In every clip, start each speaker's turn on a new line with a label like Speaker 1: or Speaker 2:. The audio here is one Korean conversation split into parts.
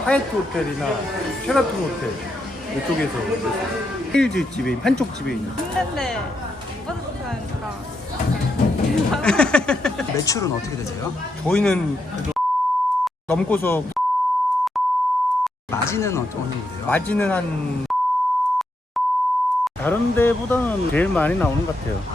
Speaker 1: 하얏트 호텔이나 쉐라톤 호텔 이쪽에서 힐즈 집에 한쪽 집에 있는.
Speaker 2: 힘든데 버스트니까.
Speaker 3: 매출은 어떻게 되세요?
Speaker 1: 저희는 그래도 넘고서
Speaker 3: 마진은 어느 정도 돼요?
Speaker 1: 마진은 한
Speaker 4: 다른 데보다는 제일 많이 나오는 것 같아요.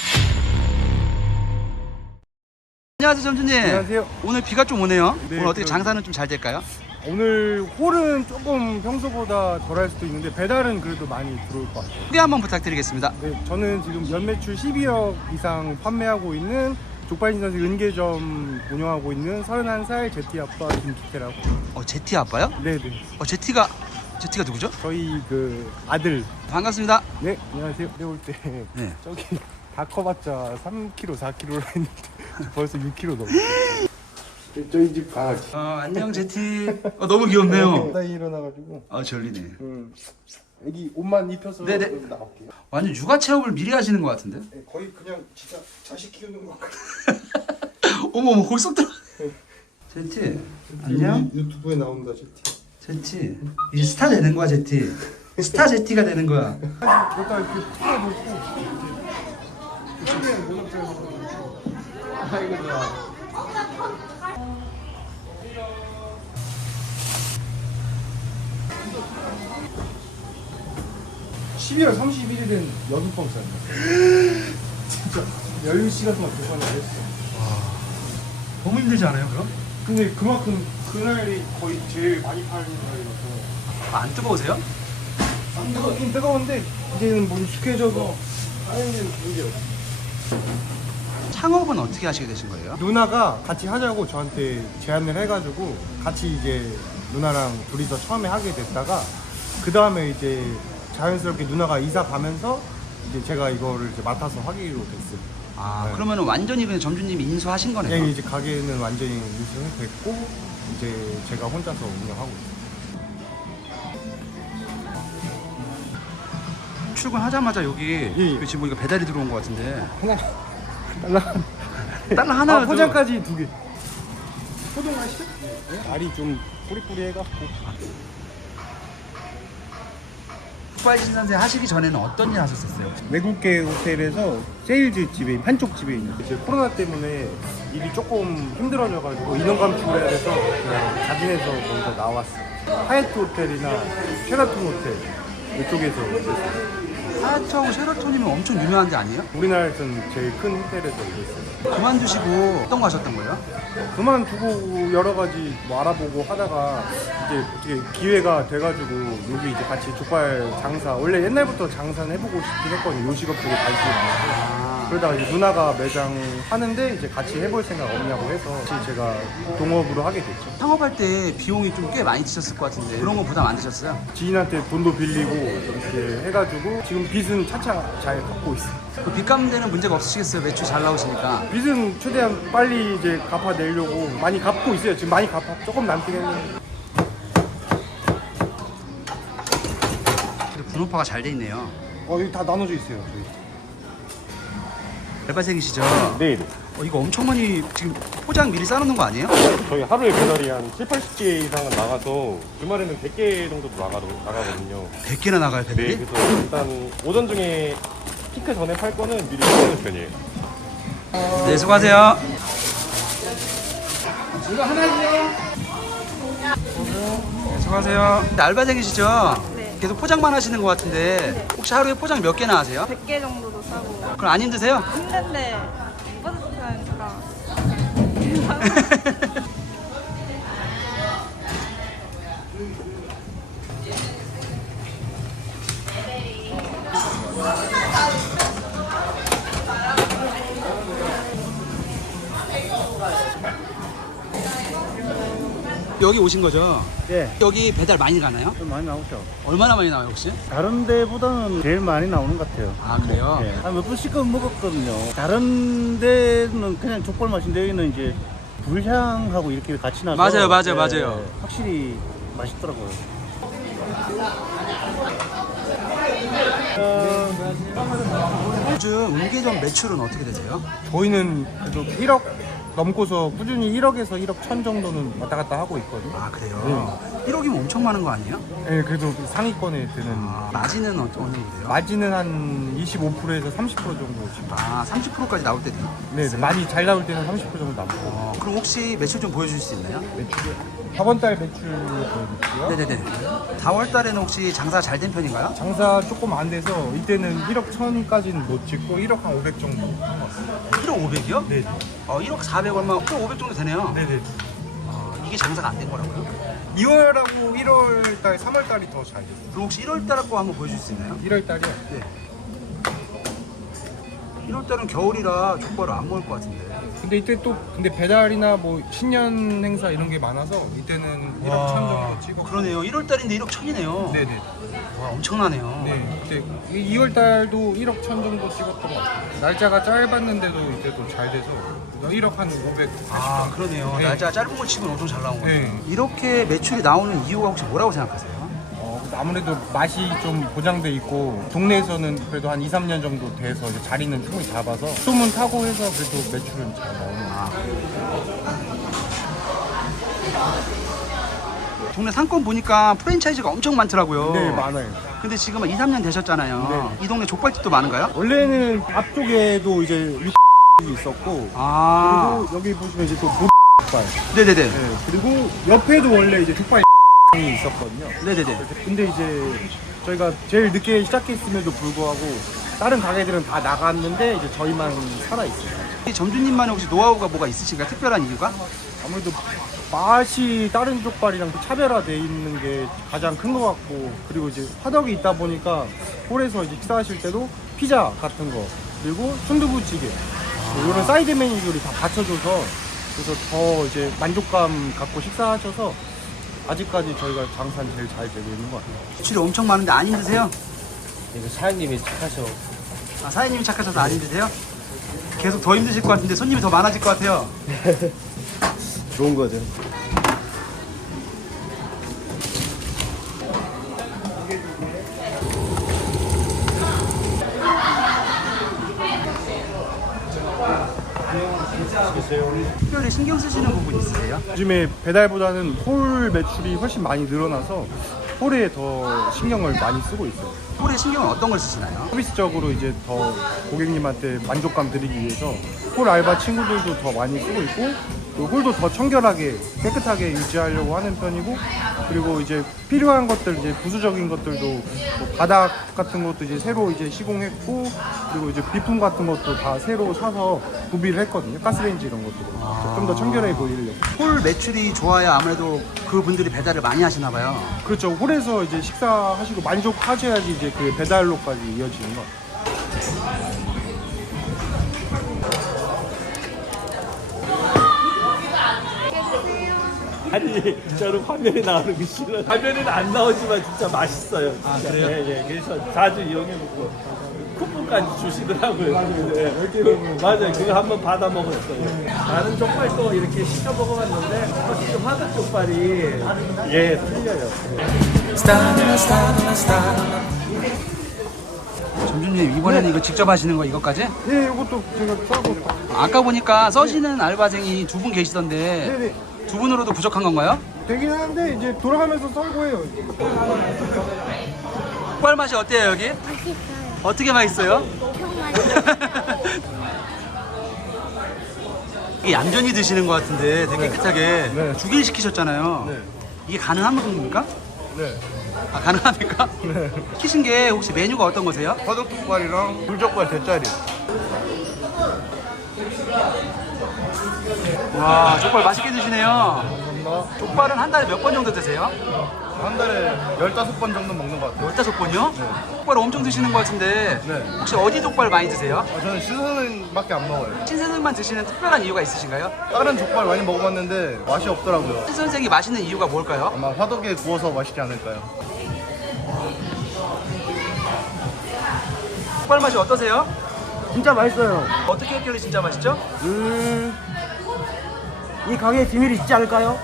Speaker 3: 안녕하세요, 점주님.
Speaker 1: 안녕하세요.
Speaker 3: 오늘 비가 좀 오네요.
Speaker 1: 네,
Speaker 3: 오늘 어떻게
Speaker 1: 그럼-
Speaker 3: 장사는 좀 잘 될까요?
Speaker 1: 오늘 홀은 조금 평소보다 덜할 수도 있는데 배달은 그래도 많이 들어올 것 같아요.
Speaker 3: 소개 한번 부탁드리겠습니다.
Speaker 1: 네, 저는 지금 연매출 12억 이상 판매하고 있는 족발신선생 은계점 운영하고 있는 31살 제티 아빠 김기태라고.
Speaker 3: 제티 아빠요?
Speaker 1: 네네.
Speaker 3: 제티가 누구죠?
Speaker 1: 저희 그 아들.
Speaker 3: 반갑습니다.
Speaker 1: 네, 안녕하세요. 내올 때
Speaker 3: 네.
Speaker 1: 저기 다 커봤자 3kg, 4kg라 했는데 벌써 6kg 넘었어요. 저희 집 강아지.
Speaker 3: 안녕 제티. 너무 귀엽네요.
Speaker 1: 나이 일어나가지고.
Speaker 3: 절리네.
Speaker 1: 애기 옷만 입혀서
Speaker 3: 네네.
Speaker 1: 나올게요.
Speaker 3: 완전 육아 체험을 미리 하시는 것 같은데?
Speaker 1: 네, 거의 그냥 진짜 자식 키우는 것 같아요.
Speaker 3: 어머, 벌써 들어. 제티, 안녕.
Speaker 1: 유튜브에 나온다, 제티.
Speaker 3: 제티, 이제 스타 되는 거야, 제티. 스타 제티가 되는 거야.
Speaker 1: 일단 이렇게 풀어놓고 이렇게 모닥불에서 아이고 좋아. (12월 31일은) 여섯 번 쌌네. 진짜 10시간 동안 계산을 했어.
Speaker 3: 너무 힘들지 않아요, 그럼?
Speaker 1: 근데 그만큼 그날이 거의 제일 많이 팔리는 날이라서
Speaker 3: 안 뜨거우세요?
Speaker 1: 뜨겁긴 뜨거운데 이제는 뭐 익숙해져서 하는 문제 없어.
Speaker 3: 창업은 어떻게 하시게 되신 거예요?
Speaker 1: 누나가 같이 하자고 저한테 제안을 해가지고 같이 이제 누나랑 둘이서 처음에 하게 됐다가 그 다음에 이제 자연스럽게 누나가 이사 가면서 이제 제가 이거를 이제 맡아서 하기로 됐어요. 네.
Speaker 3: 그러면 완전히 그냥 점주님이 인수하신 거네요?
Speaker 1: 네, 이제 가게는 완전히 인수했고 이제 제가 혼자서 운영하고 있어요.
Speaker 3: 출근하자마자 여기
Speaker 1: 예.
Speaker 3: 지금 보니까 배달이 들어온 것 같은데
Speaker 1: 달라
Speaker 3: 하나
Speaker 1: 포장까지 2개. 포동 맛이죠? 알이 좀 뿌리뿌리해갖고.
Speaker 3: 족발신 선생 하시기 전에는 어떤 일 하셨었어요?
Speaker 1: 외국계 호텔에서 세일즈 집에 한쪽 집에 있는. 이제 코로나 때문에 일이 조금 힘들어져가지고 인원 감축을 해야 돼서 그냥 자진해서 먼저 나왔어요. 하얏트 호텔이나 쉐라톤 호텔 이쪽에서 일했어요.
Speaker 3: 하얏트하고 쉐라톤이면 엄청 유명한 데 아니에요?
Speaker 1: 우리나라에서는 제일 큰 호텔에서 일했어요.
Speaker 3: 그만두시고 어떤 거 하셨던 거예요?
Speaker 1: 그만두고 여러 가지 뭐 알아보고 하다가 이제 어떻게 기회가 돼가지고 여기 이제 같이 족발 장사, 원래 옛날부터 장사는 해보고 싶긴 했거든요. 요식업 쪽에 관심이 많아서. 그러다가 이제 누나가 매장 하는데 이제 같이 해볼 생각 없냐고 해서 같이 제가 동업으로 하게 됐죠.
Speaker 3: 창업할 때 비용이 좀 꽤 많이 드셨을 것 같은데 그런 거 부담 안 드셨어요?
Speaker 1: 지인한테 돈도 빌리고 이렇게 해가지고 지금 빚은 차차 잘 갚고 있어요.
Speaker 3: 그 빚 갚는 데는 문제가 없으시겠어요? 매출 잘 나오시니까.
Speaker 1: 빚은 최대한 빨리 이제 갚아내려고 많이 갚고 있어요. 지금 많이 조금 남긴 했는데.
Speaker 3: 그리고 분업화가 잘 돼 있네요.
Speaker 1: 여기 다 나눠져 있어요. 저희.
Speaker 3: 알바생이시죠?
Speaker 5: 네,
Speaker 3: 이거 엄청 많이 지금 포장 미리 싸놓는 거 아니에요?
Speaker 5: 저희 하루에 배달이 한 7, 80개 이상은 나가서 주말에는 100개 정도도 나가거든요.
Speaker 3: 100개나 나가요, 배달이?
Speaker 5: 네, 그래서 일단 오전 중에 피크 전에 팔 거는 미리 사는 편이에요.
Speaker 3: 네, 수고하세요.
Speaker 1: 이거 하나요?
Speaker 3: 네, 수고하세요. 알바생이시죠?
Speaker 2: 네.
Speaker 3: 계속 포장만 하시는 것 같은데 혹시 하루에 포장 몇 개나 하세요?
Speaker 2: 100개 정도도 싸고.
Speaker 3: 그럼 안 힘드세요?
Speaker 2: 힘든데 버스트니까.
Speaker 3: 여기 오신 거죠?
Speaker 4: 예,
Speaker 3: 여기 배달 많이 가나요?
Speaker 4: 좀 많이 나오죠.
Speaker 3: 얼마나 많이 나와요 혹시?
Speaker 4: 다른 데보다는 제일 많이 나오는 것 같아요.
Speaker 3: 아 그래요?
Speaker 4: 예, 한 몇 번씩은 먹었거든요. 다른 데는 그냥 족발 맛인데 여기는 이제 불향하고 이렇게 같이 나서
Speaker 3: 맞아요.
Speaker 4: 확실히 맛있더라고요.
Speaker 3: 요즘 은계점 매출은 어떻게 되세요?
Speaker 1: 저희는 그래도 1억 넘고서 꾸준히 1억에서 1억 1천 정도는 왔다 갔다 하고 있거든요.
Speaker 3: 아 그래요? 1억이면 엄청 많은 거 아니에요?
Speaker 1: 네, 그래도 상위권에 드는
Speaker 3: 마진은 어느 정도 돼요?
Speaker 1: 마진은 한 25%에서 30% 정도 지금.
Speaker 3: 아 30%까지 나올 때도
Speaker 1: 네, 많이 잘 나올 때는 30% 정도 남고.
Speaker 3: 그럼 혹시 매출 좀 보여줄 수 있나요?
Speaker 1: 저번 달 매출 보여드릴게요.
Speaker 3: 네네네. 4월 달에는 혹시 장사 잘 된 편인가요?
Speaker 1: 장사 조금 안 돼서 이때는 1억 1천까지는 못 찍고 1억 한 500 정도.
Speaker 3: 1억 500이요?
Speaker 1: 네.
Speaker 3: 1억 400 얼마, 1억 500 정도 되네요.
Speaker 1: 네네.
Speaker 3: 이게 장사가 안 된 거라고요?
Speaker 1: 2월하고 1월 달, 3월 달이 더 잘 됐어요.
Speaker 3: 그럼 혹시 1월 달 거 한번 보여줄 수 있나요?
Speaker 1: 1월 달이요?
Speaker 3: 네. 1월 달은 겨울이라 족발을 안 먹을 것 같은데.
Speaker 1: 근데 이때 또 배달이나 뭐 신년 행사 이런 게 많아서 이때는 1억 1천 정도 찍어.
Speaker 3: 그러네요. 1월 달인데 1억 1천이네요.
Speaker 1: 네네.
Speaker 3: 와, 엄청나네요.
Speaker 1: 네. 그때 2월 달도 1억 1천 정도 찍었던 것 같아요. 날짜가 짧았는데도 이때도 잘 돼서 1억 한 500.
Speaker 3: 아, 그러네요.
Speaker 1: 네.
Speaker 3: 날짜가 짧은 걸 치고는 엄청 잘 나온 거예요.
Speaker 1: 네.
Speaker 3: 이렇게 매출이 나오는 이유가 혹시 뭐라고 생각하세요?
Speaker 1: 아무래도 맛이 좀 보장돼 있고 동네에서는 그래도 한 2, 3년 정도 돼서 이제 자리는 충분히 잡아서 소문 타고 해서 그래도 매출은 잘 나오는 것 같아요.
Speaker 3: 동네 상권 보니까 프랜차이즈가 엄청 많더라고요.
Speaker 1: 네, 많아요.
Speaker 3: 근데 지금 2, 3년 되셨잖아요.
Speaker 1: 네.
Speaker 3: 이 동네 족발집도 많은가요?
Speaker 1: 원래는 앞쪽에도 이제 이 있었고
Speaker 3: 아,
Speaker 1: 그리고 여기 보시면 이제 또 족발.
Speaker 3: 네네네.
Speaker 1: 네, 그리고 옆에도 원래 이제 족발 이 있었거든요.
Speaker 3: 네네네.
Speaker 1: 근데 이제 저희가 제일 늦게 시작했음에도 불구하고 다른 가게들은 다 나갔는데 이제 저희만 살아 있어요.
Speaker 3: 이 점주님만의 혹시 노하우가 뭐가 있으신가요? 특별한 이유가?
Speaker 1: 아무래도 맛이 다른 족발이랑 또 차별화돼 있는 게 가장 큰 것 같고, 그리고 이제 화덕이 있다 보니까 홀에서 이제 식사하실 때도 피자 같은 거 그리고 순두부찌개 이런 사이드 메뉴들이 다 받쳐줘서 그래서 더 이제 만족감 갖고 식사하셔서 아직까지 저희가 장사는 제일 잘 되고 있는 것 같아요.
Speaker 3: 매출이 엄청 많은데 안 힘드세요?
Speaker 6: 이거 사장님이 착하셔.
Speaker 3: 아, 사장님이 착하셔서 안 힘드세요? 계속 더 힘드실 것 같은데 손님이 더 많아질 것 같아요.
Speaker 6: 좋은 거죠.
Speaker 3: 특별히 신경 쓰시는 부분 있으세요?
Speaker 1: 요즘에 배달보다는 홀 매출이 훨씬 많이 늘어나서 홀에 더 신경을 많이 쓰고 있어요.
Speaker 3: 홀에 신경은 어떤 걸 쓰시나요?
Speaker 1: 서비스적으로 이제 더 고객님한테 만족감 드리기 위해서 홀 알바 친구들도 더 많이 쓰고 있고, 또 홀도 더 청결하게 깨끗하게 유지하려고 하는 편이고, 그리고 이제 필요한 것들, 이제 부수적인 것들도 뭐 바닥 같은 것도 이제 새로 이제 시공했고, 그리고 이제 비품 같은 것도 다 새로 사서 구비를 했거든요. 가스레인지 이런 것도 좀 더 청결해 보이려고.
Speaker 3: 홀 매출이 좋아야 아무래도 그분들이 배달을 많이 하시나 봐요.
Speaker 1: 그렇죠. 홀에서 이제 식사하시고 만족하셔야지 이제 그 배달로까지 이어지는 것 같아요.
Speaker 6: 아니, 저는 화면에 나오는 게 싫어요. 화면에는 안 나오지만 진짜 맛있어요. 진짜.
Speaker 3: 아, 그래요?
Speaker 6: 예, 예. 그래서 자주 이용해보고 쿠폰까지 주시더라고요. 네. 맞아요. 그거 한번 받아 먹었어요. 다른 족발도 이렇게 시켜 먹어봤는데 확실히 화덕 족발이 예, 틀려요.
Speaker 3: 점주님 이번에는 이거 직접 하시는 거 이것까지?
Speaker 1: 네, 이것도 제가 싸고.
Speaker 3: 아까 보니까 써시는 알바생이 두 분 계시던데
Speaker 1: 네네.
Speaker 3: 두 분으로도 부족한 건가요?
Speaker 1: 되긴 하는데 이제 돌아가면서 썰고 해요.
Speaker 3: 족발 맛이 어때요 여기?
Speaker 7: 맛있어요.
Speaker 3: 어떻게 맛있어요?
Speaker 7: 엄청 맛있어요.
Speaker 3: 이게 얌전히 드시는 것 같은데 되게 깨끗하게
Speaker 1: 네.
Speaker 3: 두 개를 시키셨잖아요.
Speaker 1: 네.
Speaker 3: 이게 가능한 겁니까?
Speaker 1: 네.
Speaker 3: 아, 가능합니까?
Speaker 1: 네.
Speaker 3: 시키신 게 혹시 메뉴가 어떤 거세요?
Speaker 1: 화덕족발이랑 불족발 대짜리.
Speaker 3: 와, 족발 맛있게 드시네요.
Speaker 1: 감사합니다.
Speaker 3: 족발은 한 달에 몇 번 정도 드세요?
Speaker 1: 한 달에 15번 정도 먹는 것 같아요.
Speaker 3: 15번이요? 족발 엄청 드시는 것 같은데
Speaker 1: 네.
Speaker 3: 혹시 어디 족발 많이 드세요?
Speaker 1: 저는 신선은밖에 안 먹어요.
Speaker 3: 신선생만 드시는 특별한 이유가 있으신가요?
Speaker 1: 다른 족발 많이 먹어봤는데 맛이 없더라고요.
Speaker 3: 신선생이 맛있는 이유가 뭘까요?
Speaker 1: 아마 화덕에 구워서 맛있지 않을까요?
Speaker 3: 족발 맛이 어떠세요?
Speaker 1: 진짜 맛있어요.
Speaker 3: 어떻게 했길래 진짜 맛있죠?
Speaker 1: 이 가게에 비밀이 있지 않을까요?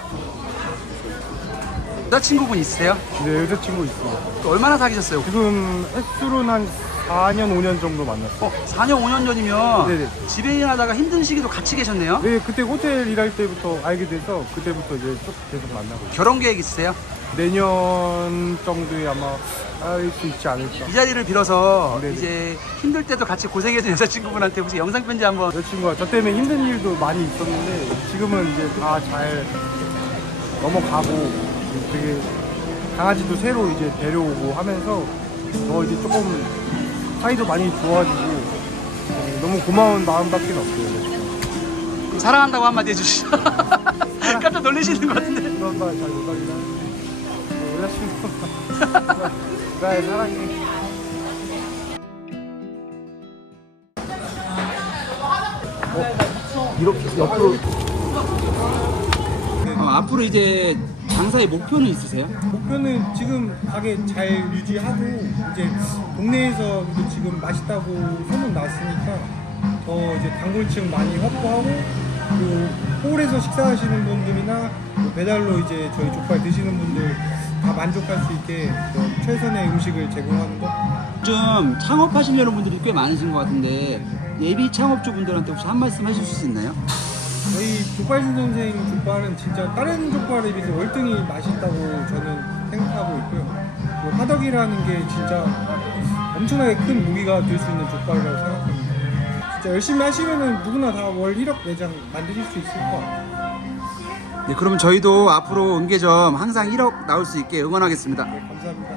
Speaker 3: 여자친구분 있으세요?
Speaker 1: 네, 여자친구 있어요.
Speaker 3: 또 얼마나 사귀셨어요?
Speaker 1: 지금 횟수로는 한 4년, 5년 정도 만났어요.
Speaker 3: 4년, 5년 전이면
Speaker 1: 네네.
Speaker 3: 집에 일하다가 힘든 시기도 같이 계셨네요?
Speaker 1: 네, 그때 호텔 일할 때부터 알게 돼서 그때부터 이제 쭉 계속 만나고 있어요.
Speaker 3: 결혼 계획 있으세요?
Speaker 1: 내년 정도에 아마 할 수 있지 않을까.
Speaker 3: 이 자리를 빌어서
Speaker 1: 네네.
Speaker 3: 이제 힘들 때도 같이 고생해준 여자친구분한테 혹시 영상 편지 한번.
Speaker 1: 여자친구가 저 때문에 힘든 일도 많이 있었는데 지금은 이제 다 잘 넘어가고 되게 강아지도 새로 이제 데려오고 하면서 더 이제 조금 사이도 많이 좋아지고 너무 고마운 마음밖에 없어요.
Speaker 3: 그럼 사랑한다고 한마디 해주시죠. 깜짝 놀라시는 것 같은데.
Speaker 1: 그런 말 잘 못하긴 하는데 여자친구가 나의 사랑해. 이렇게 옆으로
Speaker 3: 앞으로 이제 장사의 목표는 있으세요?
Speaker 1: 목표는 지금 가게 잘 유지하고 이제 동네에서 지금 맛있다고 소문 났으니까 더 이제 단골층 많이 확보하고 그리고 홀에서 식사하시는 분들이나 뭐 배달로 이제 저희 족발 드시는 분들 다 만족할 수 있게 최선의 음식을 제공하는 것.
Speaker 3: 좀 창업하시려는 분들이 꽤 많으신 것 같은데 예비 창업주분들한테 혹시 한 말씀 해주실 수 있나요?
Speaker 1: 저희 족발신 선생 족발은 진짜 다른 족발에 비해서 월등히 맛있다고 저는 생각하고 있고요. 그리고 화덕이라는 게 진짜 엄청나게 큰 무기가 될 수 있는 족발이라고 생각합니다. 진짜 열심히 하시면은 누구나 다 월 1억 매장 만드실 수 있을 것 같아요.
Speaker 3: 네, 그러면 저희도 앞으로 은계점 항상 1억 나올 수 있게 응원하겠습니다.
Speaker 1: 네, 감사합니다.